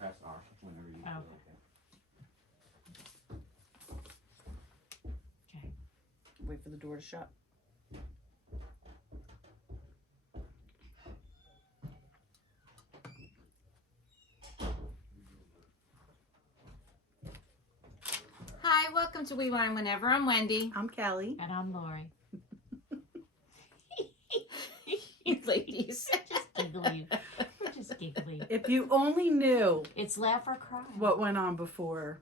press R whenever you feel okay. Okay. Wait for the door to shut. Hi, welcome to We Wine Whenever. I'm Wendy. I'm Kelly. And I'm Lori. You ladies. Just giggly. We're just giggly. If you only knew It's laugh or cry. what went on before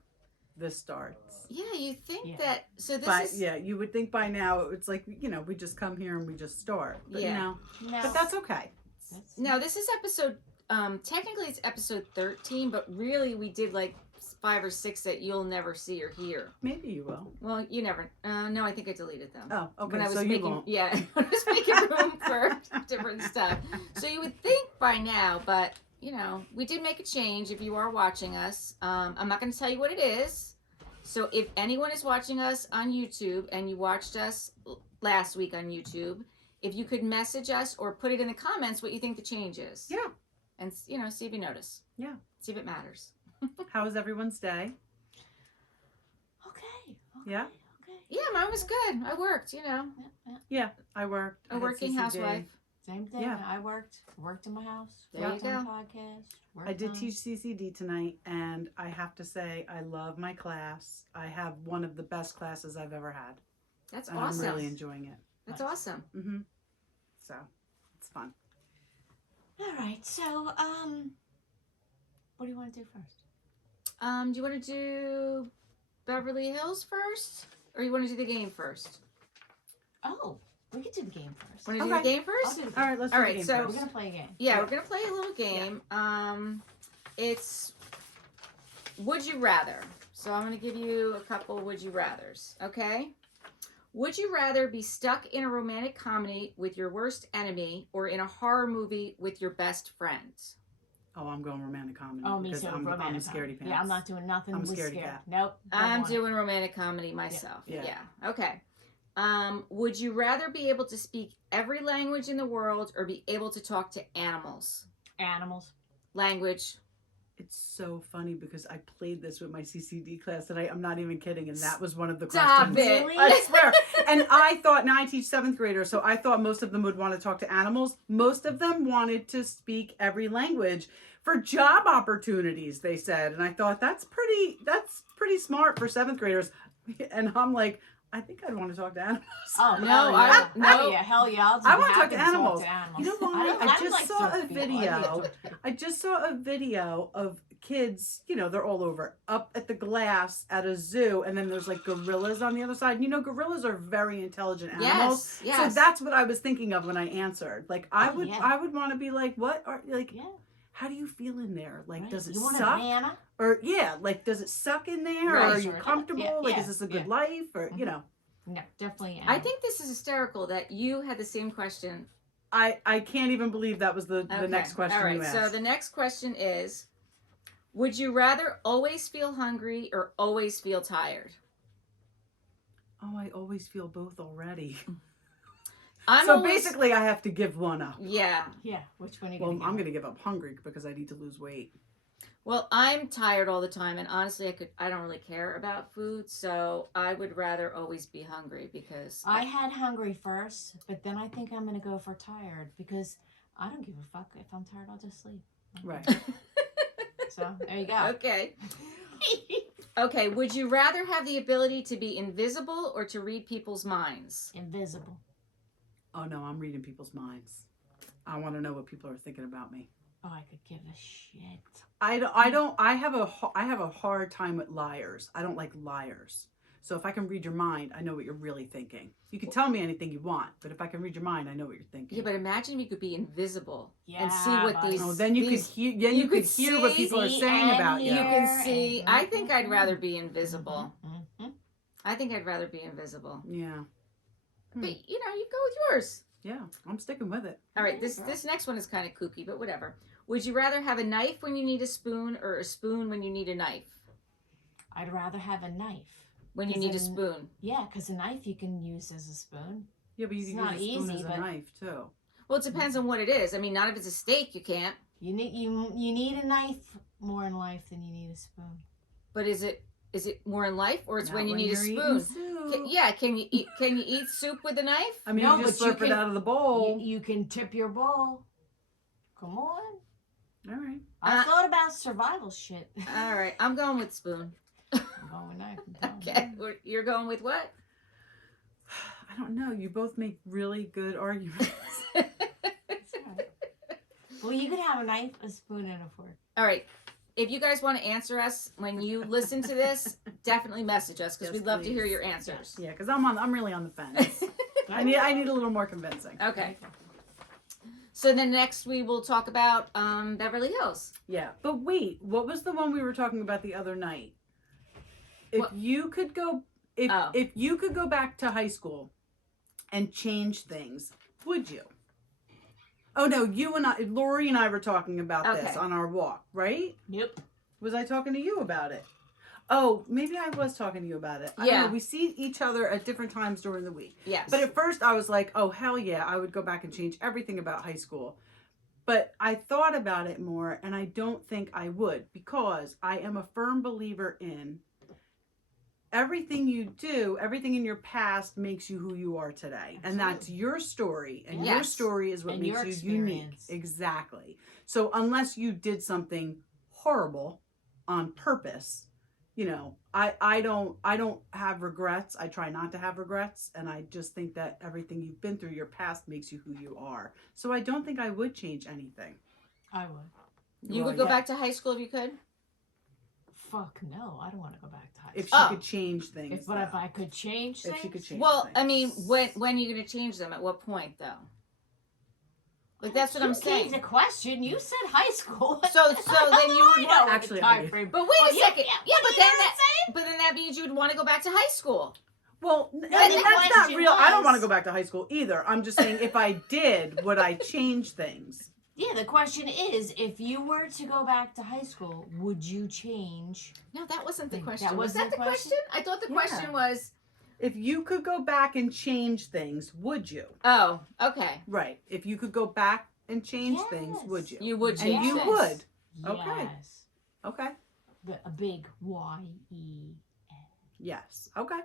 this starts. Yeah, you think Yeah. that. So this But is. yeah, you would think by now it's like, we just come here and we just start. But Yeah. no. No. But that's okay. No, this is episode. Technically it's episode 13, but really we did like 5 or 6 that you'll never see or hear. Maybe you will. Well, you never. No, I think I deleted them. Oh, okay. When I was so you making, won't. yeah, when I was making room for different stuff. So you would think by now, but we did make a change. If you are watching us, I'm not going to tell you what it is. So if anyone is watching us on YouTube and you watched us last week on YouTube, if you could message us or put it in the comments what you think the change is. Yeah. And see if you notice. Yeah. See if it matters. How was everyone's day? Okay. Yeah? Okay. Yeah, mine was good. I worked. Yeah, I worked. I A had working CCD. housewife. Same thing. Yeah. I worked in my house. There you Worked on go. the podcast. I did worked teach CCD tonight, and I have to say, I love my class. I have one of the best classes I've ever had. That's And awesome. I'm really enjoying it. That's Nice. awesome. Mm-hmm. So, it's fun. All right. So, what do you want to do first? Do you want to do Beverly Hills first, or you want to do the game first? Oh, we could do the game first. Want to do Okay. the game I'll first? do the game. All right, let's All do right, the game so- We're first. gonna play a game. Yeah, we're gonna play a little game. It's Would You Rather. So I'm gonna give you a couple Would You Rathers. Okay. Would you rather be stuck in a romantic comedy with your worst enemy, or in a horror movie with your best friend? Oh, I'm going romantic comedy. Oh, me because too. I'm romantic scaredy comedy. pants. Yeah, I'm not doing nothing. I'm with scaredy scared. cat. Nope. don't I'm want it. doing romantic comedy myself. Yeah. Yeah. Okay. Would you rather be able to speak every language in the world, or be able to talk to animals? Animals. Language. It's so funny because I played this with my CCD class today. I'm not even kidding, and that was one of the Stop questions. it. Really? I swear. And I thought, now I teach 7th graders, so I thought most of them would want to talk to animals. Most of them wanted to speak every language for job opportunities, they said. And I thought, that's pretty smart for 7th graders. And I'm like, I think I'd want to talk to animals. Oh No, hell I- yeah. no. Hell yeah, hell yeah. I wanna talk happy to animals. animals. You know why? don't- I don't just like saw to a talk to people. I video. like to talk to people. I just saw a video of kids, they're all over, up at the glass at a zoo, and then there's like gorillas on the other side. And gorillas are very intelligent animals. Yes. Yes. So that's what I was thinking of when I answered. Like I Oh, would yeah. I would want to be like, what are like Yeah. how do you feel in there? Like Right. does it You want a suck? banana? Or like does it suck in there? Right. Or are you Sure. comfortable? Yeah, Like yeah, is this a good yeah. life? Or Mhm. No, definitely. I think this is hysterical that you had the same question. I can't even believe that was the Okay. next question All right. you asked. So the next question is, would you rather always feel hungry or always feel tired? Oh, I always feel both already. I'm So always, basically, I have to give one up. yeah. Yeah. Which one are you Well, gonna I'm get? going to give up hungry because I need to lose weight. Well, I'm tired all the time, and honestly, I don't really care about food, so I would rather always be hungry because I had hungry first, but then I think I'm gonna go for tired because I don't give a fuck. If I'm tired, I'll just sleep. Right. So there you go. Okay. Okay. Would you rather have the ability to be invisible or to read people's minds? Invisible. Oh, no, I'm reading people's minds. I want to know what people are thinking about me. Oh, I could give a shit. I have a hard time with liars. I don't like liars. So if I can read your mind, I know what you're really thinking. You can tell me anything you want, but if I can read your mind, I know what you're thinking. Yeah, but imagine if you could be invisible Yeah, and see what but- these. Oh, then you these, could hear. Then you could hear what see, people are see, saying and about you. You hear. can see. I think I'd Mhm. rather be invisible. Mhm. I think I'd rather be invisible. Yeah, But you go with yours. yeah, I'm sticking with it. All right, this next one is kind of kooky, but whatever. Would you rather have a knife when you need a spoon, or a spoon when you need a knife? I'd rather have a knife. When you Is need a it- spoon. Yeah, because a knife you can use as a spoon. Yeah, but you It's can not use a spoon easy, as a but- knife too. Well, it depends on what it is. I mean, not if it's a steak, you can't. You need a knife more in life than you need a spoon. But is it more in life, or it's Not when you need a you're eating spoon? soup. Yeah, can you eat soup with a knife? I mean, No, you just but you slurp it can- out of the bowl. You can tip your bowl. Come on. All right. I thought about survival shit. All right, I'm going with spoon. I'm going with knife. I'm telling you. Okay, you're going with what? I don't know. You both make really good arguments. It's all right. Well, you could have a knife, a spoon, and a fork. All right. If you guys want to answer us when you listen to this, definitely message us because Yes, we'd love to please. hear your answers. Yeah, because I'm really on the fence. I need a little more convincing. Okay. So then next we will talk about Beverly Hills. Yeah, but wait, what was the one we were talking about the other night? If What? you could go, Oh. if you could go back to high school and change things, would you? Oh no, Lori and I were talking about this Okay. on our walk, right? Yep. Was I talking to you about it? Oh, maybe I was talking to you about it. I don't Yeah. know. We see each other at different times during the week. Yes. But at first I was like, oh, hell yeah, I would go back and change everything about high school. But I thought about it more and I don't think I would because I am a firm believer in everything you do, everything in your past makes you who you are today. And that's your story. And your Yes. story is what And makes your you unique. experience. Exactly. So unless you did something horrible on purpose, you know, I don't have regrets. I try not to have regrets, and I just think that everything you've been through, your past, makes you who you are. So I don't think I would change anything. I would. you Well, would go yeah, back to high school if you could? Fuck no, I don't want to go back to high if she school. Oh. could change things. If though. I could change things. If she could change Well, I things. mean, when are you going to change them? At what point, though? Like, that's what I'm You saying. gave the question. You said high school. So then you would know Actually, the I time did. frame. But wait Well, a yeah, second. yeah, Yeah, well, but you then know what I'm but then that means you would want to go back to high school. Well, the that's not question real. I don't was- want to go back to high school either. I'm just saying, if I did, would I change things? Yeah, the question is, if you were to go back to high school, would you change? No, that wasn't the That question. Was wasn't that the the question? I thought the Yeah. question was, If you could go back and change things, would you? oh, okay. Right. If you could go back and change things, Yes. would you? You would And change you things. would. Okay. Yes. Okay. A big Y-E. Yes. Okay.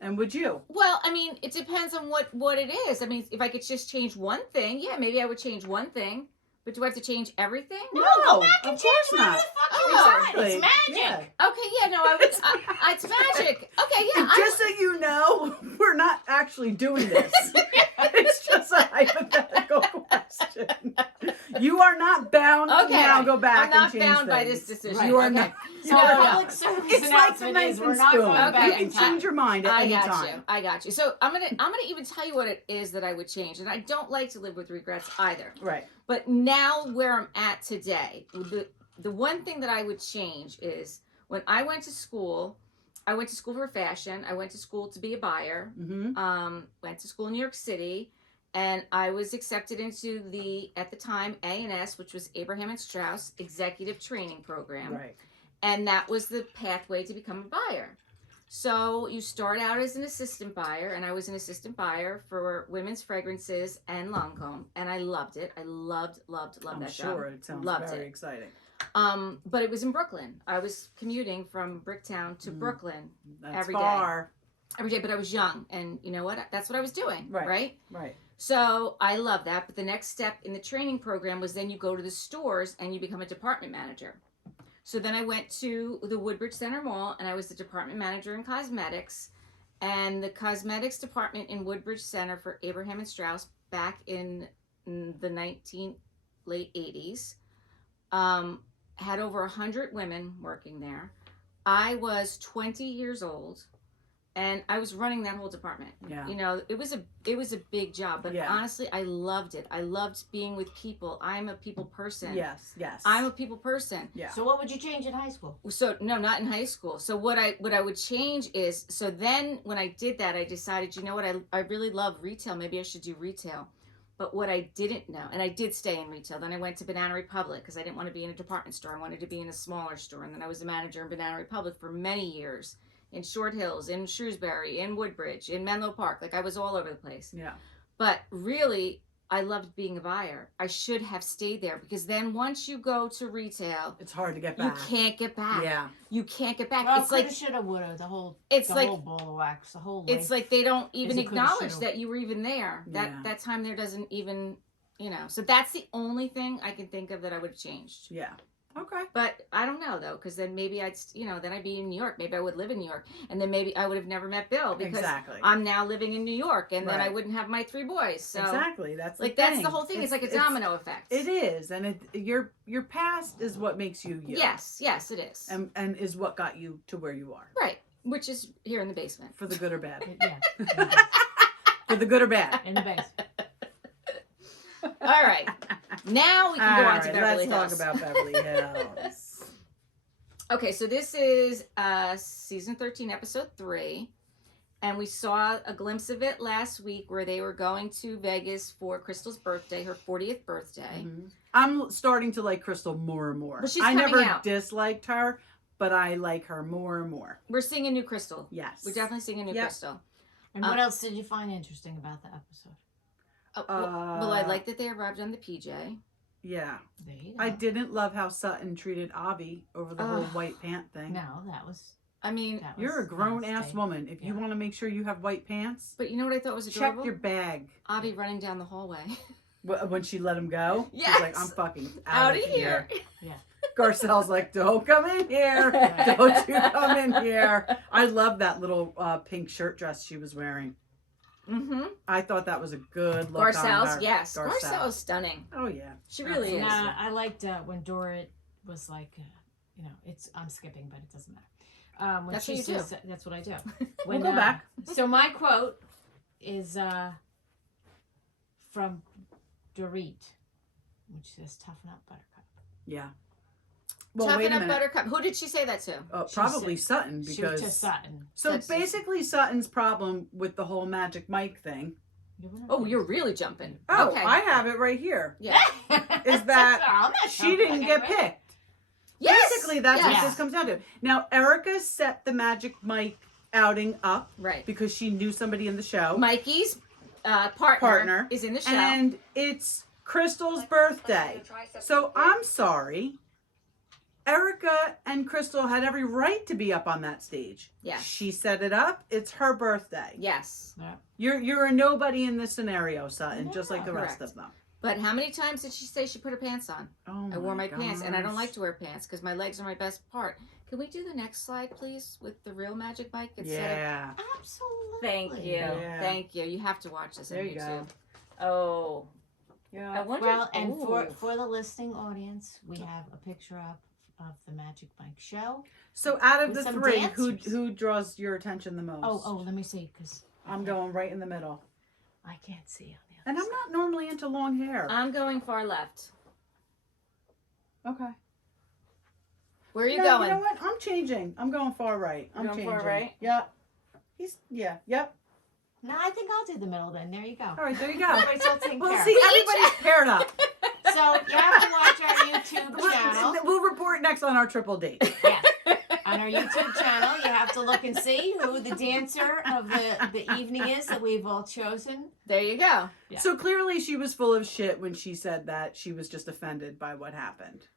And would you? Well, I mean, it depends on what it is. I mean, if I could just change one thing, yeah, maybe I would change one thing. But do I have to change everything? No, No, go back and of change course whatever not. the fuck you Oh, want. exactly. It's magic. Yeah. Okay, yeah, no, it's magic. Okay, yeah. Just so you know, we're not actually doing this. It's just a hypothetical question. You are not bound to Okay. now go back I'm not and change bound by things. this decision. Right. You are Okay. not. So No, our no, no. public service It's like the announcement knife is and we're not spoon. going Okay. back You in can time. change your mind at I any got time. you. I got you. So I'm gonna even tell you what it is that I would change, and I don't like to live with regrets either. Right. But now where I'm at today, the one thing that I would change is when I went to school for fashion. I went to school to be a buyer. Mm-hmm. Went to school in New York City, and I was accepted into the, at the time, A&S, which was Abraham and Strauss Executive Training Program. Right. And that was the pathway to become a buyer. So you start out as an assistant buyer, and I was an assistant buyer for women's fragrances and Lancome, and I loved it. I loved I'm that sure job. it sounds Loved very it. exciting. But it was in Brooklyn. I was commuting from Bricktown to Brooklyn That's every day. far. every day, but I was young, and you know what? That's what I was doing, right? Right. So I love that. But the next step in the training program was then you go to the stores and you become a department manager. So then I went to the Woodbridge Center Mall, and I was the department manager in cosmetics. And the cosmetics department in Woodbridge Center for Abraham and Strauss back in the late 80s had over 100 women working there. I was 20 years old, and I was running that whole department. Yeah. You know, it was a big job, but Yeah. honestly, I loved it. I loved being with people. I'm a people person. Yes. Yes. I'm a people person. Yeah. So what would you change in high school? So no, not in high school. So what I would change is, so then when I did that, I decided, you know what, I really love retail. Maybe I should do retail. But what I didn't know, and I did stay in retail. Then I went to Banana Republic because I didn't want to be in a department store. I wanted to be in a smaller store. And then I was a manager in Banana Republic for many years, in Short Hills, in Shrewsbury, in Woodbridge, in Menlo Park. Like, I was all over the place. Yeah. But really, I loved being a buyer. I should have stayed there because then once you go to retail, It's hard to get you back. can't get back. Yeah. You can't get back. Well, it's like shoulda, woulda, the whole it's the like whole ball of wax, the whole. it's life. like they don't even Is a coulda, acknowledge shoulda. that you were even there. That Yeah. that time there doesn't even, So that's the only thing I can think of that I would have changed. Yeah. Okay. But I don't know though, because then maybe then I'd be in New York. Maybe I would live in New York, and then maybe I would have never met Bill because Exactly. I'm now living in New York, and then I Right. wouldn't have my 3 boys. So Exactly. That's like the that's thing. the whole thing. It's like a domino effect. It is, and your past is what makes you you. Yes, it is. And is what got you to where you are, Right, which is here in the basement. for the good or bad. Yeah, For the good or bad. in the base. All right, now we can go on to Beverly let's Hills. talk about Beverly Hills. Okay, so this is season 13, episode 3. And we saw a glimpse of it last week where they were going to Vegas for Crystal's birthday, her 40th birthday. Mhm. I'm starting to like Crystal more and more. But she's I coming never out. disliked her, but I like her more and more. We're seeing a new Crystal. Yes. We're definitely seeing a new Yep. Crystal. And what else did you find interesting about the episode? Oh, well, I like that they arrived on the PJ. Yeah. There you go. I didn't love how Sutton treated Avi over the whole Ugh. white pant thing. No, that was. I mean, That was You're a grown ass nasty. woman. If you Yeah. want to make sure you have white pants, but you know what I thought was check adorable? your bag. Avi running down the hallway. When she let him go, Yes. she's like, I'm fucking out of here. Yeah. Garcelle's like, don't come in here. Don't you come in here. I love that little pink shirt dress she was wearing. Mm-hmm. I thought that was a good look on Garcelle's, her. yes. Garcelle. Garcelle's stunning. Oh, yeah. She really is. Nah, I liked when Dorit was like, I'm skipping, but it doesn't matter. When That's she what you do. says- That's what I do. We'll go back. So my quote is from Dorit, which says, "Toughen up, Buttercup." Yeah. Well, Toughen wait a up, minute. Buttercup. Who did she say that to? Oh, She probably said- Sutton She was because. to Sutton. So That's- basically, Sutton's problem with the whole Magic Mike thing. Oh, you're really jumping. Oh, okay. I have it right here. Yeah. Is that I'm not She didn't get jumping. picked. Yes. Basically, that's Yes. what this comes down to. Now, Erica set the Magic Mike outing up Right. because she knew somebody in the show. Mikey's partner is in the show. And it's Crystal's birthday. So I'm sorry. Erica and Crystal had every right to be up on that stage. Yes. She set it up. It's her birthday. Yes. Yeah. You're a nobody in this scenario, Sutton, just like the rest Correct. of them. But how many times did she say she put her pants on? Oh, I wore my pants, and I don't gosh. like to wear pants because my legs are my best part. Can we do the next slide, please, with the real Magic Mike instead of... Yeah. Absolutely. Thank you. Yeah. Thank you. You have to watch this There on you YouTube. go. Oh. I Yeah. wonder Well, if- and ooh. for the listening audience, we have a picture up of the Magic Mike show. So out of With the some three, dancers. who draws your attention the most? Oh, let me see, because I'm going right in the middle. I can't see on the other And I'm not normally into long hair. I'm going far left. Okay. Where are you No, going? You know what? I'm changing. I'm going far right. I'm You're going changing. far right? Yep. Yep. No, I think I'll do the middle then. There you go. All right, there you go. Everybody's all taken Well, care see, of. everybody's paired up. So you have to watch our YouTube channel. We'll report next on our triple date. Yeah. On our YouTube channel, you have to look and see who the dancer of the evening is that we've all chosen. There you go. Yeah. So clearly she was full of shit when she said that she was just offended by what happened.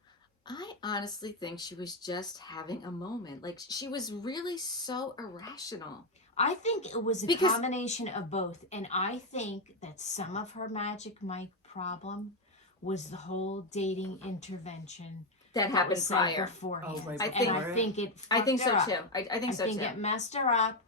I honestly think she was just having a moment. Like, she was really so irrational. I think it was a Because- combination of both. And I think that some of her Magic Mike problem was the whole dating intervention That happened was said prior. beforehand. Oh, right I and think- I think it I think fucked so her up. too. I think so too. it messed her up.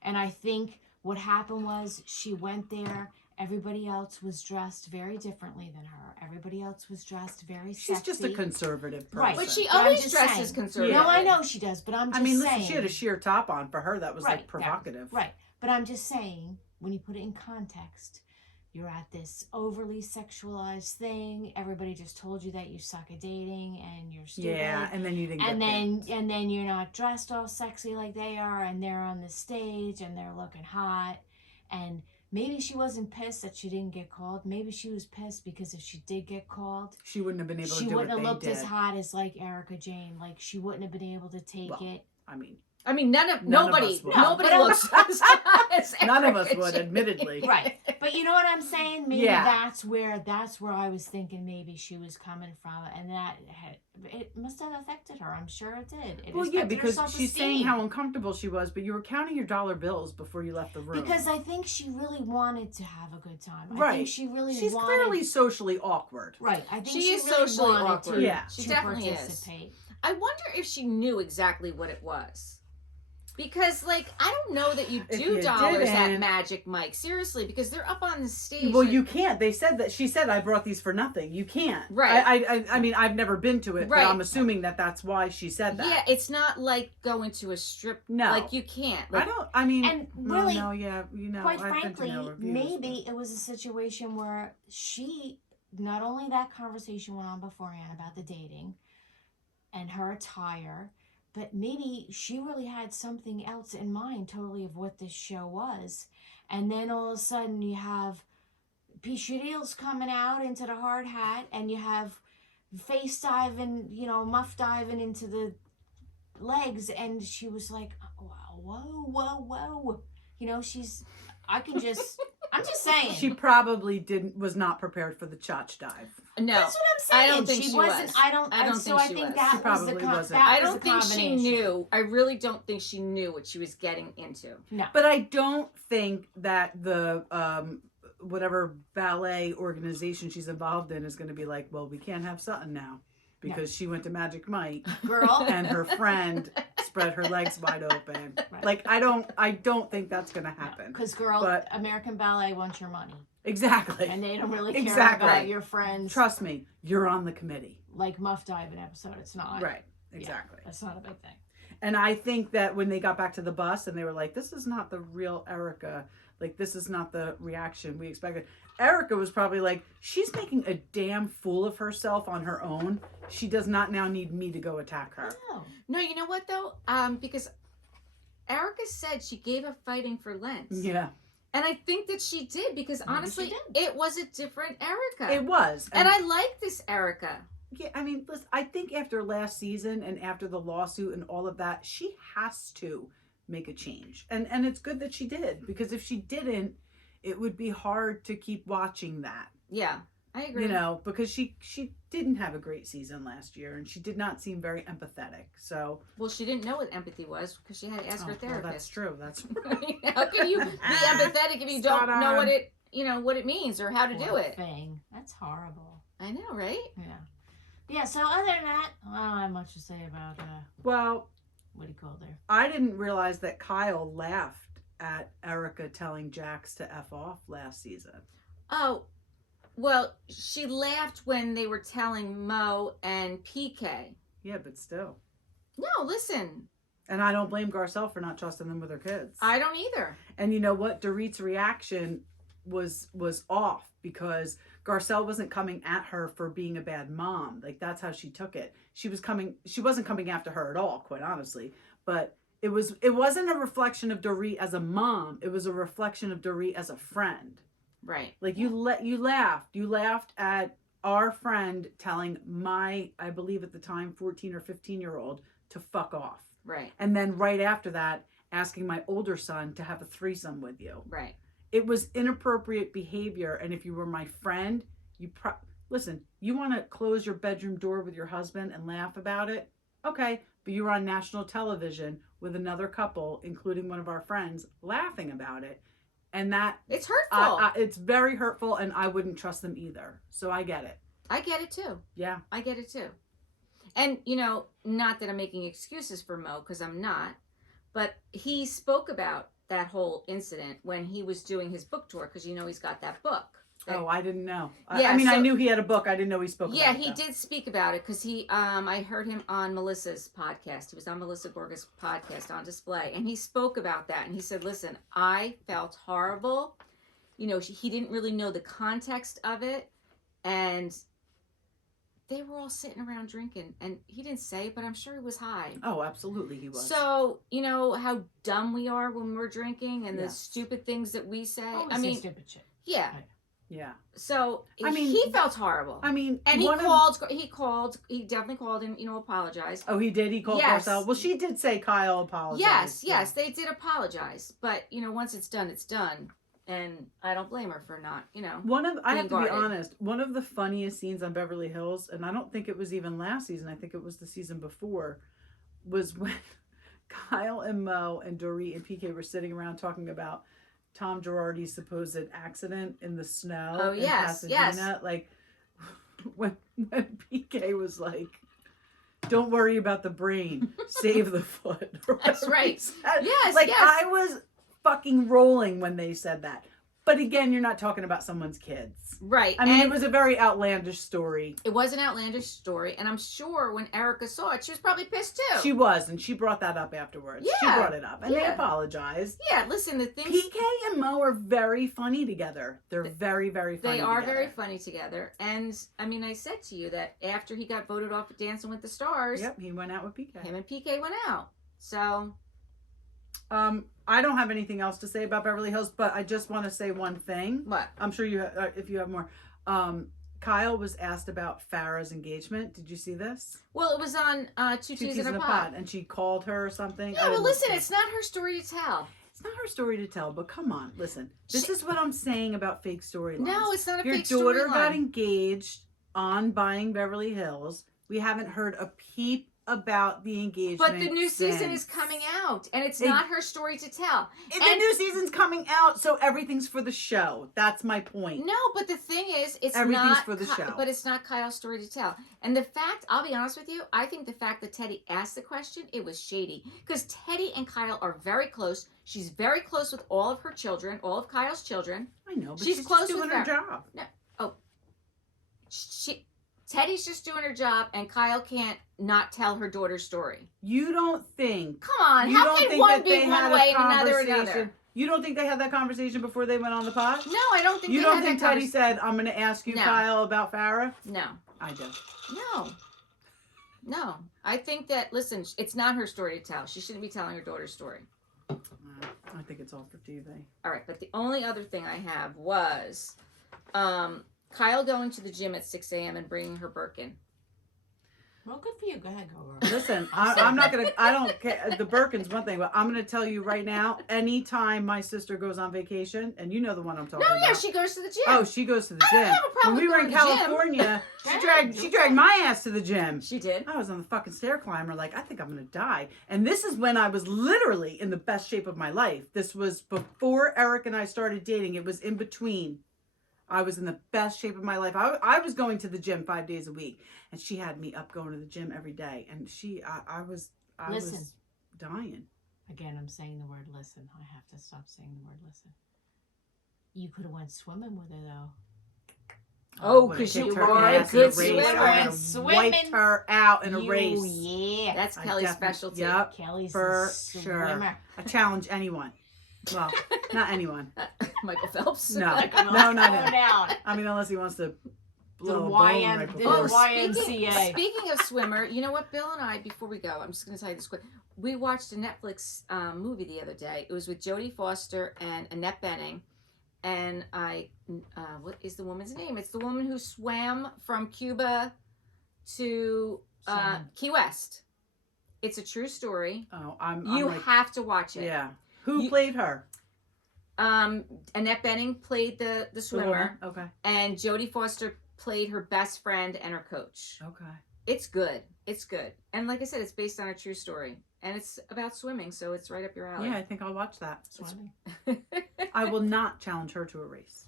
And I think what happened was she went there. Everybody else was dressed very differently than her. Everybody else was dressed very She's sexy. just a conservative person. Right. But she But I'm always just dresses saying. conservatively. No, I know she does, but I'm just I mean, saying. listen, she had a sheer top on. For her, that was Right, like provocative. Right. But I'm just saying, when you put it in context, you're at this overly sexualized thing. Everybody just told you that you suck at dating and you're stupid. Yeah, and then you didn't And get then picked. and then you're not dressed all sexy like they are, and they're on the stage and they're looking hot. And maybe she wasn't pissed that she didn't get called. Maybe she was pissed because if she did get called, She wouldn't have been able she to do wouldn't what have they looked did. as hot as like Erica Jane. Like she wouldn't have been able to take Well, it. I mean, I mean, None of nobody us would. nobody No, but looks as None of us Erica would, Jane. admittedly. Right. But you know what I'm saying? Maybe Yeah. that's where I was thinking maybe she was coming from, and it must have affected her. I'm sure it did. It Well, yeah, affected her because she's self-esteem. saying how uncomfortable she was, but you were counting your dollar bills before you left the room. Because I think she really wanted to have a good time. I Right. think she really She's wanted. clearly socially awkward. Right. I think She she is really socially wanted awkward. to, Yeah. She to definitely is. participate. I wonder if she knew exactly what it was. Because, like, I don't know that you If do you dollars at didn't- Magic Mike. Seriously, because they're up on the stage. Well, and- you can't. They said that. She said, I brought these for nothing. You can't. Right. I mean, I've never been to it, Right. but I'm assuming that that's why she said that. Yeah, it's not like going to a strip. No. Like, you can't. I Like, don't, I mean, And well, really, no, yeah, you know, quite I've been to frankly, no reviews, maybe it was a situation where she, not only that conversation went on beforehand about the dating and her attire, but maybe she really had something else in mind totally of what this show was. And then all of a sudden you have Pete Deals coming out into the hard hat, and you have face diving, muff diving into the legs, and she was like, whoa. I'm just saying. She probably was not prepared for the chotch dive. no. That's what I'm saying. I don't think she wasn't. was. I don't think she was. that She was probably the wasn't. that I was don't the think she combination. knew. I really don't think she knew what she was getting into. But I don't think that the whatever ballet organization she's involved in is going to be like, well, we can't have Sutton now because she went to Magic Mike Girl. and her friend spread her legs wide open. Right. Like I don't think that's going to happen. Because girl, But- American Ballet wants your money, Exactly. and they don't really care Exactly. about your friends. Trust me, you're on the committee. Like Muff Diving episode, it's not. Right. Yeah, Exactly. that's not a big thing. And I think that when they got back to the bus and they were like, this is not the real Erica. Like, this is not the reaction we expected. Erica was probably like, she's making a damn fool of herself on her own. She does not now need me to go attack her. No. No, you know what, though? Because Erica said she gave up fighting for Lent. Yeah, And I think that she did, because Maybe she honestly, did. it was a different Erica. it was. and I like this Erica. Yeah, I mean, listen, I think after last season and after the lawsuit and all of that, she has to make a change. And it's good that she did, because if she didn't, it would be hard to keep watching that. Yeah, I agree. You know, because she didn't have a great season last year and she did not seem very empathetic. So, Well, she didn't know what empathy was because she had to ask her well, therapist. that's true. That's I mean, how can you be empathetic if you Spot don't know on. what it means or how to do Poor it? thing. That's horrible. I know, right? Yeah. Yeah. So other than that, I don't have much to say about well, what he called her. I didn't realize that Kyle laughed at Erica telling Jax to F off last season. Oh, well, she laughed when they were telling Mo and PK. Yeah, but still. No, listen, And I don't blame Garcelle for not trusting them with her kids. I don't either. And you know what? Dorit's reaction was off because Garcelle wasn't coming at her for being a bad mom. Like, that's how she took it. She wasn't coming after her at all, quite honestly. But it wasn't a reflection of Dorit as a mom. It was a reflection of Dorit as a friend. Right. Like, you laughed at our friend telling my, I believe at the time, 14 or 15-year-old to fuck off. Right. And then right after that, asking my older son to have a threesome with you. Right. It was inappropriate behavior. And if you were my friend, listen, you want to close your bedroom door with your husband and laugh about it? Okay. But you were on national television with another couple, including one of our friends, laughing about it. And that, It's hurtful. it's very hurtful, and I wouldn't trust them either. So I get it. I get it too. Yeah. I get it too. And, not that I'm making excuses for Mo, because I'm not, but he spoke about that whole incident when he was doing his book tour, because he's got that book. Oh, I didn't know. Yeah, I so- knew he had a book. I didn't know he spoke Yeah, about it. he though. did speak about it because I heard him on Melissa's podcast. He was on Melissa Gorga's podcast On Display, and he spoke about that. And he said, listen, I felt horrible. He didn't really know the context of it. And they were all sitting around drinking. And he didn't say it, but I'm sure he was high. Oh, absolutely he was. So, how dumb we are when we're drinking and Yeah. the stupid things that we say. Oh, I mean, stupid shit. yeah. Right. Yeah. So I mean, he felt horrible. I mean, and he one of- he definitely called and, apologized. Oh, he did? He called Yes. Garcelle? Well, she did say Kyle apologized. Yes, they did apologize. But, once it's done, it's done. And I don't blame her for not, I have to being be guarded. honest, one of the funniest scenes on Beverly Hills, and I don't think it was even last season, I think it was the season before, was when Kyle and Mo and Dorit and PK were sitting around talking about Tom Girardi's supposed accident in the snow. Oh, in yes, Pasadena. Like, when PK was like, don't worry about the brain, save the foot. or That's whatever right. he said. Yes, Like, yes. I was fucking rolling when they said that. But again, you're not talking about someone's kids. Right. I mean, and it was a very outlandish story. it was an outlandish story. And I'm sure when Erica saw it, she was probably pissed too. She was, and she brought that up afterwards. She Yeah. brought it up, and they Yeah. apologized. Yeah, listen, the things... PK and Mo are very funny together. They're very, very funny They are together. very funny together. And, I mean, I said to you that after he got voted off at Dancing with the Stars, Yep, he went out with PK. him and PK went out. So, I don't have anything else to say about Beverly Hills, but I just want to say one thing. what? I'm sure you, if you have more. Kyle was asked about Farrah's engagement. Did you see this? Well, it was on Two Teas in a Pod. and she called her or something. I Yeah, well, didn't listen, see. it's not her story to tell. It's not her story to tell, but come on, listen. This She- is what I'm saying about fake storylines. No, it's not a Your fake daughter got storyline. engaged on Buying Beverly Hills. We haven't heard a peep about the engagement. But the new season is since. coming out, and it's They- not her story to tell. The and- new season's coming out, so everything's for the show. That's my point. No, but the thing is, it's Everything's not for the show. But it's not Kyle's story to tell. And the fact, I'll be honest with you, I think the fact that Teddy asked the question, it was shady. Because Teddy and Kyle are very close. She's very close with all of her children, all of Kyle's children. I know, but She's she's, close just doing with her job. Teddy's just doing her job, and Kyle can't not tell her daughter's story. You don't think? Come on, You how don't can think one that be they one had way a and another conversation? another? You don't think they had that conversation before they went on the pod? No, I don't think You they don't had think that Teddy convers- said, "I'm going to ask you, No. Kyle, about Farrah"? No. I do. No. I think that, listen, it's not her story to tell. She shouldn't be telling her daughter's story. I think it's all for TV. All right, but the only other thing I have was Kyle going to the gym at 6 a.m. and bringing her Birkin. Well, good for you. Go ahead, go. Listen, I'm I'm not gonna. I don't care. The Birkin's one thing, but I'm gonna tell you right now. Anytime my sister goes on vacation, and you know the one I'm No, talking yeah, about. she goes to the gym. Oh, she goes to the I don't gym. have a problem When we with were in going to the gym. California, Yeah, she dragged my ass to the gym. She did. I was on the fucking stair climber, like I think I'm gonna die. And this is when I was literally in the best shape of my life. This was before Eric and I started dating. It was in between. I was in the best shape of my life. I was going to the gym 5 days a week, and she had me up going to the gym every day. And I was Listen. dying. Again, I'm saying the word listen. I have to stop saying the word listen. You could have went swimming with her though. Oh, but I 'cause kicked you her are a ass in good race. swimmer. I And would've swimming. wiped her out in a You- race. Yeah. That's I Kelly's definitely- specialty. Yep. Kelly's For a sure. swimmer. I challenge anyone. Well, not anyone. Michael Phelps. No. Like, I'm No, like, not go him. down. I mean, unless he wants to The blow a bone YM, right the before. YMCA. Speaking of swimmer, you know what, Bill and I, before we go, I'm just going to tell you this quick. We watched a Netflix movie the other day. It was with Jodie Foster and Annette Bening. And what is the woman's name? It's the woman who swam from Cuba to Shannon. Key West. It's a true story. Oh, I'm You like, have to watch it. yeah. Who You- played her? Annette Bening played the The swimmer, woman? Okay. and Jodie Foster played her best friend and her coach. Okay. It's good. It's good. And like I said, it's based on a true story. And it's about swimming, so it's right up your alley. Yeah, I think I'll watch that. Swimming. I will not challenge her to a race.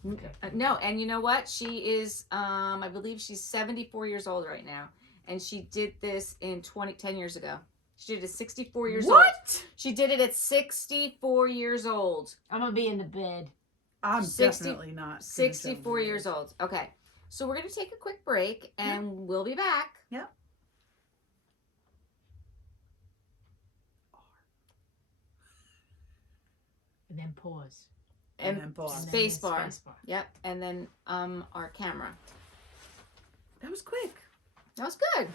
No, and you know what? She is, I believe she's 74 years old right now. And she did this in 10 years ago. She did it at 64 years old. What? She did it at 64 years old. I'm gonna be in the bed. I'm 60 definitely not. 64 years old. Okay. So we're going to take a quick break and we'll be back. Yep. And then pause. And then pause. And then Space the bar. space bar. Yep. And then our camera. That was quick. That was good.